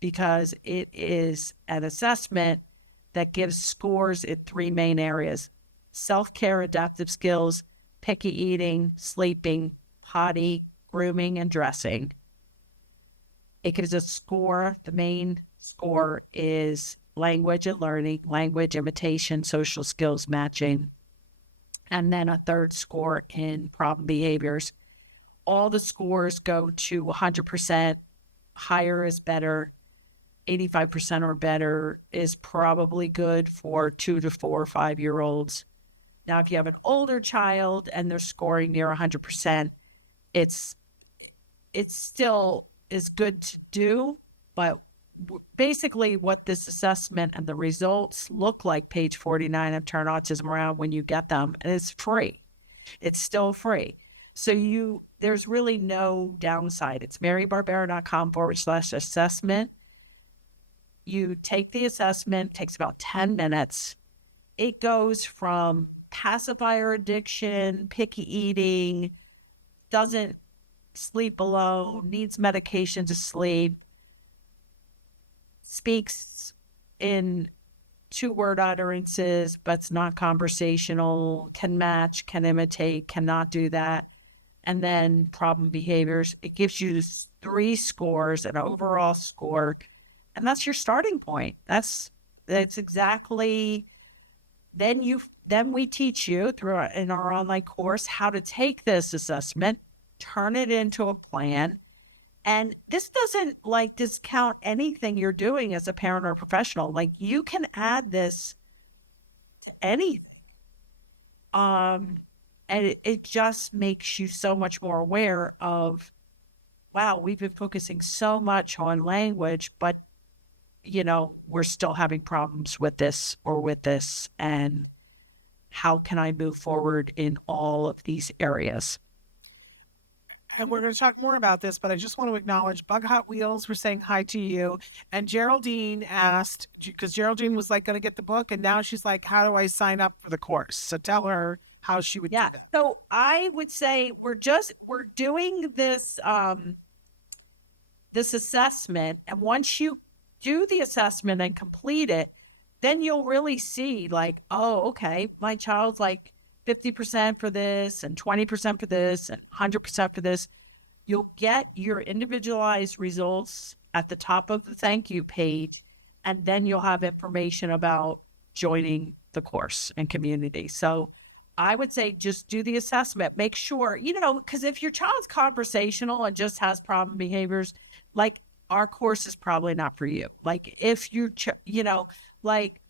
because it is an assessment that gives scores in 3 main areas: self-care, adaptive skills, picky eating, sleeping, potty, grooming, and dressing. It gives a score. The main score is language and learning, language imitation, social skills matching, and then a third score in problem behaviors. All the scores go to 100%. Higher is better. 85% or better is probably good for 2 to 4 or 5-year-olds. Now, if you have an older child and they're scoring near 100%, it's still is good to do. But basically what this assessment and the results look like, page 49 of Turn Autism Around, when you get them, and it's free. It's still free. So there's really no downside. It's marybarbera.com/assessment. You take the assessment, takes about 10 minutes. It goes from pacifier addiction, picky eating, doesn't sleep alone, needs medication to sleep, speaks in 2-word utterances, but's not conversational, can match, can imitate, cannot do that. And then problem behaviors. It gives you 3 scores, an overall score, and that's your starting point. That's exactly. Then we teach you in our online course how to take this assessment, turn it into a plan. And this doesn't discount anything you're doing as a parent or a professional. You can add this to anything. And it just makes you so much more aware of, wow, we've been focusing so much on language, but we're still having problems with this or with this. And how can I move forward in all of these areas? And we're going to talk more about this, but I just want to acknowledge Bug Hot Wheels. We're saying hi to you. And Geraldine asked, because Geraldine was going to get the book, and now she's like, how do I sign up for the course? So tell her how she would do that. So I would say we're doing this, this assessment. And once you do the assessment and complete it, then you'll really see oh, okay, my child's 50% for this and 20% for this and 100% for this. You'll get your individualized results at the top of the thank you page, and then you'll have information about joining the course and community. So I would say just do the assessment. Make sure, because if your child's conversational and just has problem behaviors, like our course is probably not for you. Like if you, like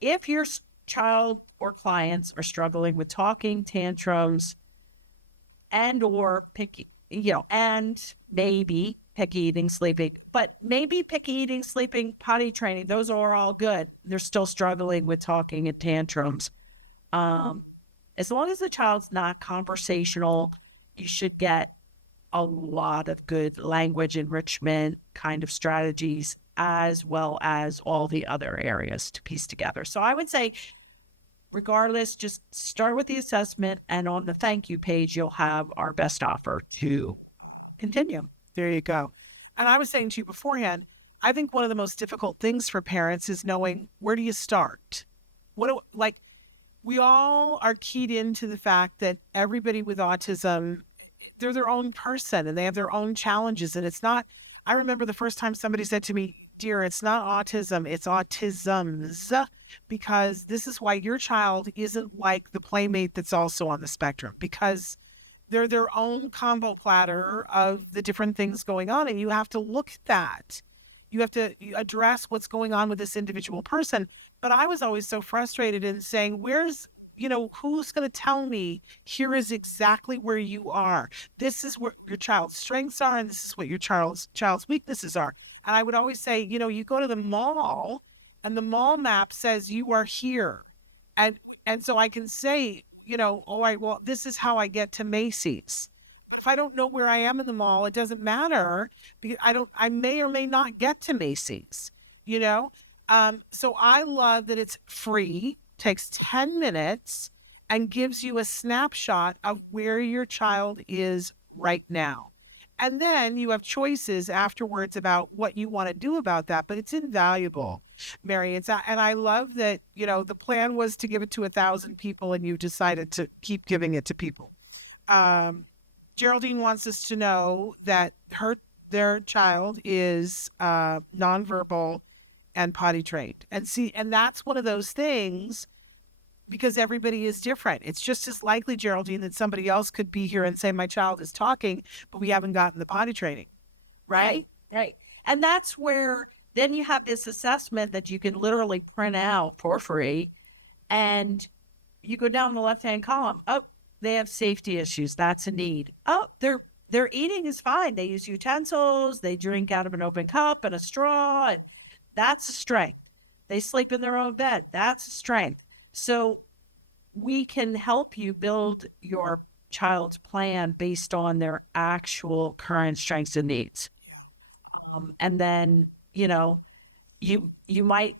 if your child or clients are struggling with talking, tantrums, and or picky, and maybe picky eating, sleeping, but maybe picky eating, sleeping, potty training, those are all good. They're still struggling with talking and tantrums. As long as the child's not conversational, you should get a lot of good language enrichment kind of strategies, as well as all the other areas to piece together. So I would say, regardless, just start with the assessment, and on the thank you page, you'll have our best offer to continue. There you go. And I was saying to you beforehand, I think one of the most difficult things for parents is knowing, where do you start? We all are keyed into the fact that everybody with autism, they're their own person and they have their own challenges. And it's not, I remember the first time somebody said to me, dear, it's not autism, it's autisms, because this is why your child isn't like the playmate that's also on the spectrum, because they're their own combo platter of the different things going on. And you have to look at that. You have to address what's going on with this individual person. But I was always so frustrated in saying, who's going to tell me, here is exactly where you are. This is where your child's strengths are, and this is what your child's weaknesses are. And I would always say, you go to the mall and the mall map says you are here. And so I can say, well, this is how I get to Macy's. If I don't know where I am in the mall, it doesn't matter, because I may or may not get to Macy's, So I love that it's free, takes 10 minutes, and gives you a snapshot of where your child is right now. And then you have choices afterwards about what you want to do about that, but it's invaluable, Mary. And I love that, the plan was to give it to 1,000 people and you decided to keep giving it to people. Geraldine wants us to know that their child is nonverbal and potty trained. And that's one of those things, because everybody is different. It's just as likely, Geraldine, that somebody else could be here and say, my child is talking, but we haven't gotten the potty training. Right? Right. And that's where then you have this assessment that you can literally print out for free. And you go down the left-hand column. Oh, they have safety issues. That's a need. Oh, their eating is fine. They use utensils. They drink out of an open cup and a straw. And that's a strength. They sleep in their own bed. That's a strength. So we can help you build your child's plan based on their actual current strengths and needs. And then, they might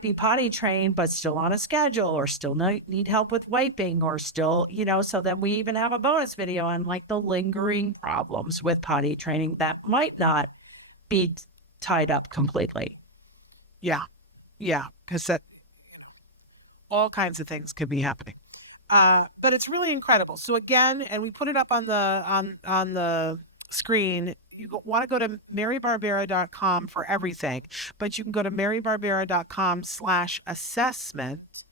be potty trained, but still on a schedule, or still need help with wiping, or still, so then we even have a bonus video on like the lingering problems with potty training that might not be tied up completely. Yeah. Because all kinds of things could be happening. But it's really incredible. So again, and we put it up on the screen, you want to go to marybarbera.com for everything, but you can go to marybarbera.com/assessment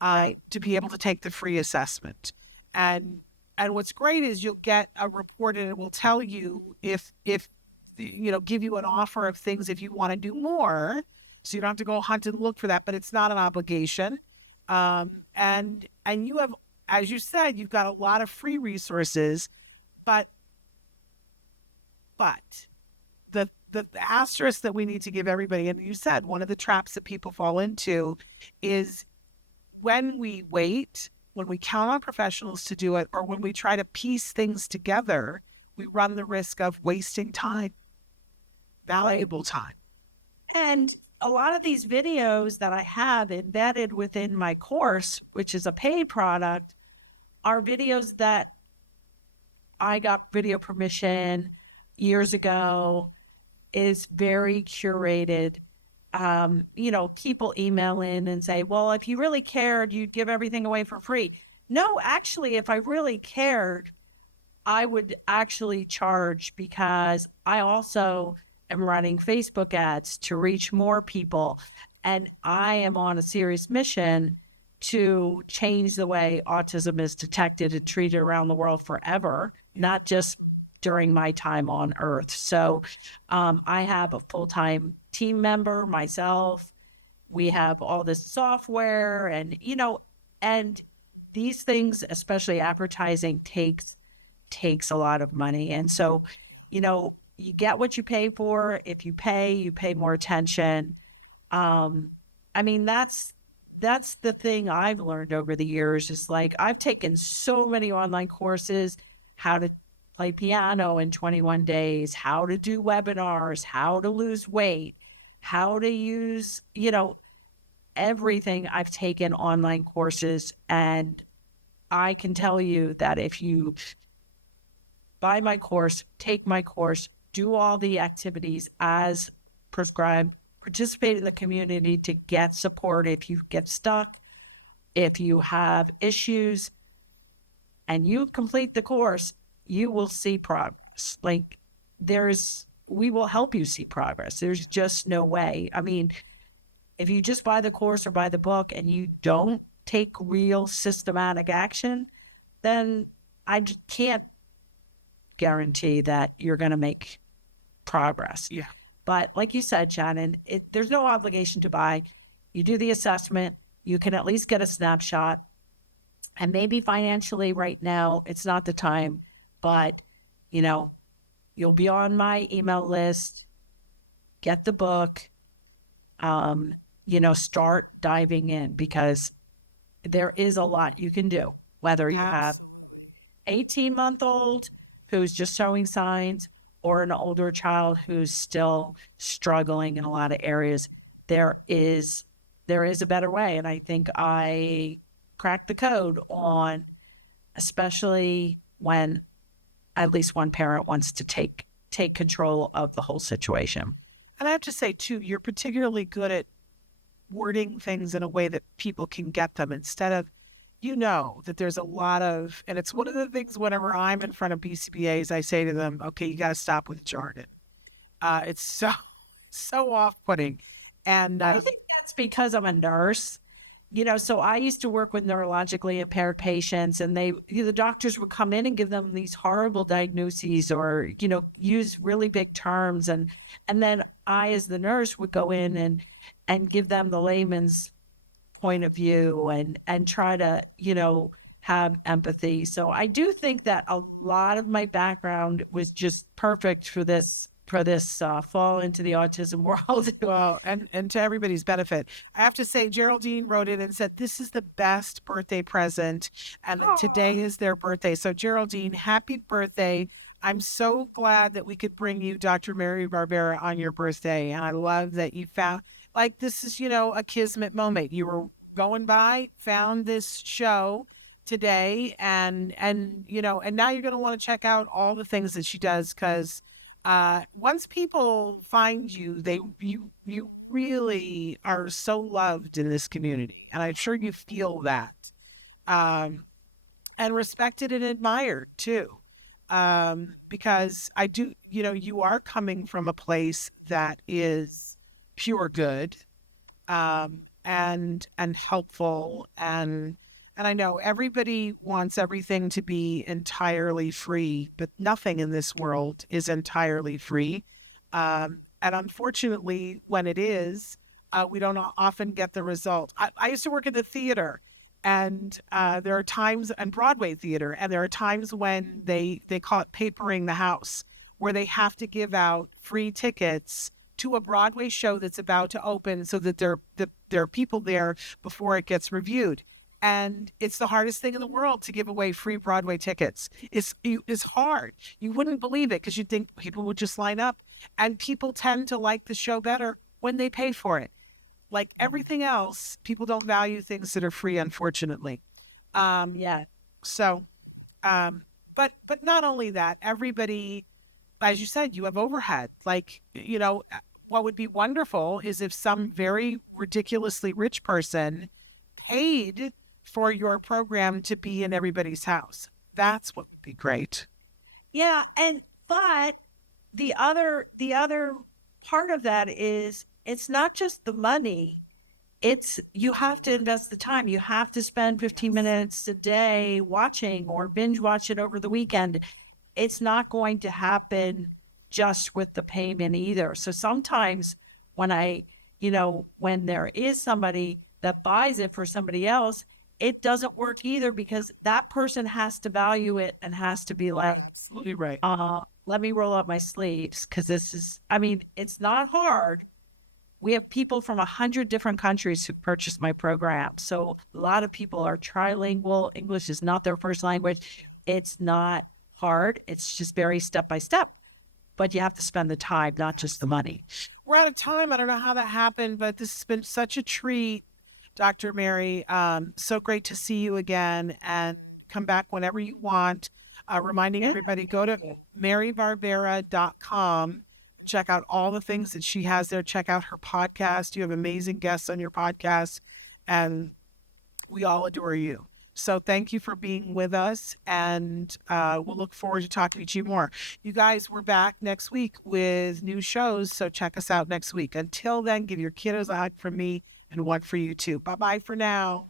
to be able to take the free assessment. And what's great is you'll get a report, and it will tell you if give you an offer of things if you want to do more. So you don't have to go hunt and look for that, but it's not an obligation. And you have, as you said, you've got a lot of free resources, but the asterisk that we need to give everybody, and you said one of the traps that people fall into is when we wait, when we count on professionals to do it, or when we try to piece things together, we run the risk of wasting time, valuable time. And a lot of these videos that I have embedded within my course, which is a paid product, are videos that I got video permission years ago. Is very curated. People email in and say, well, if you really cared, you'd give everything away for free. No, actually, if I really cared, I would actually charge, because I also am running Facebook ads to reach more people. And I am on a serious mission to change the way autism is detected and treated around the world forever, not just during my time on Earth. So I have a full-time team member, myself. We have all this software and, and these things, especially advertising, takes a lot of money. And so, you get what you pay for. If you pay more attention. That's the thing I've learned over the years. Is like, I've taken so many online courses, how to play piano in 21 days, how to do webinars, how to lose weight, how to use, everything. I've taken online courses, and I can tell you that if you buy my course, take my course, do all the activities as prescribed, participate in the community to get support if you get stuck, if you have issues, and you complete the course, you will see progress. Like, we will help you see progress. There's just no way. I mean, if you just buy the course or buy the book and you don't take real systematic action, then I just can't guarantee that you're going to make progress. Yeah. But like you said, Shannon, there's no obligation to buy. You do the assessment, you can at least get a snapshot. And maybe financially right now, it's not the time, but, you'll be on my email list, get the book, start diving in, because there is a lot you can do, whether you have 18-month-old who's just showing signs or an older child who's still struggling in a lot of areas. There is a better way. And I think I cracked the code on, especially when at least one parent wants to take control of the whole situation. And I have to say, too, you're particularly good at wording things in a way that people can get them, instead of, that there's a lot of, and it's one of the things whenever I'm in front of BCBAs, I say to them, okay, you got to stop with jargon. It's so off-putting. And I think that's because I'm a nurse. So I used to work with neurologically impaired patients, and the doctors would come in and give them these horrible diagnoses, or, use really big terms. And then I, as the nurse, would go in and give them the layman's point of view and try to, have empathy. So I do think that a lot of my background was just perfect for this fall into the autism world. Well, and to everybody's benefit, I have to say, Geraldine wrote in and said, this is the best birthday present. And today is their birthday. So Geraldine, happy birthday. I'm so glad that we could bring you Dr. Mary Barbera on your birthday. And I love that you found, like, this is, a kismet moment. You were going by, found this show today, and now you're going to want to check out all the things that she does, because once people find you, you really are so loved in this community, and I'm sure you feel that, and respected and admired too, because I do, you are coming from a place that is pure good, and helpful, and I know everybody wants everything to be entirely free, but nothing in this world is entirely free. And unfortunately, when it is, we don't often get the result. I used to work in the theater, and there are times, and Broadway theater, and there are times when they call it papering the house, where they have to give out free tickets to a Broadway show that's about to open, so that there are people there before it gets reviewed. And it's the hardest thing in the world to give away free Broadway tickets. It's hard. You wouldn't believe it, because you'd think people would just line up. And people tend to like the show better when they pay for it. Like everything else, people don't value things that are free, unfortunately. Yeah. So, but not only that, everybody, as you said, you have overhead. Like, what would be wonderful is if some very ridiculously rich person paid for your program to be in everybody's house. That's what would be great. Yeah, but the other part of that is it's not just the money. It's you have to invest the time. You have to spend 15 minutes a day watching or binge watch it over the weekend. It's not going to happen just with the payment either. So sometimes when when there is somebody that buys it for somebody else, it doesn't work either because that person has to value it and has to be like, Absolutely right. let me roll up my sleeves because it's not hard. We have people from 100 different countries who purchased my program. So a lot of people are trilingual. English is not their first language. It's not hard. It's just very step by step. But you have to spend the time, not just the money. We're out of time. I don't know how that happened, but this has been such a treat, Dr. Mary. So great to see you again, and come back whenever you want. Reminding everybody, go to marybarbera.com. Check out all the things that she has there. Check out her podcast. You have amazing guests on your podcast, and we all adore you. So thank you for being with us, and we'll look forward to talking to you more. You guys, we're back next week with new shows, so check us out next week. Until then, give your kiddos a hug from me and one for you too. Bye-bye for now.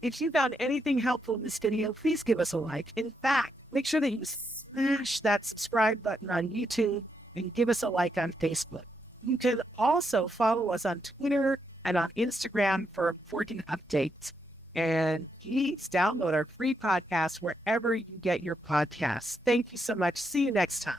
If you found anything helpful in this video, please give us a like. In fact, make sure that you smash that subscribe button on YouTube and give us a like on Facebook. You can also follow us on Twitter and on Instagram for important updates. And please download our free podcast wherever you get your podcasts. Thank you so much. See you next time.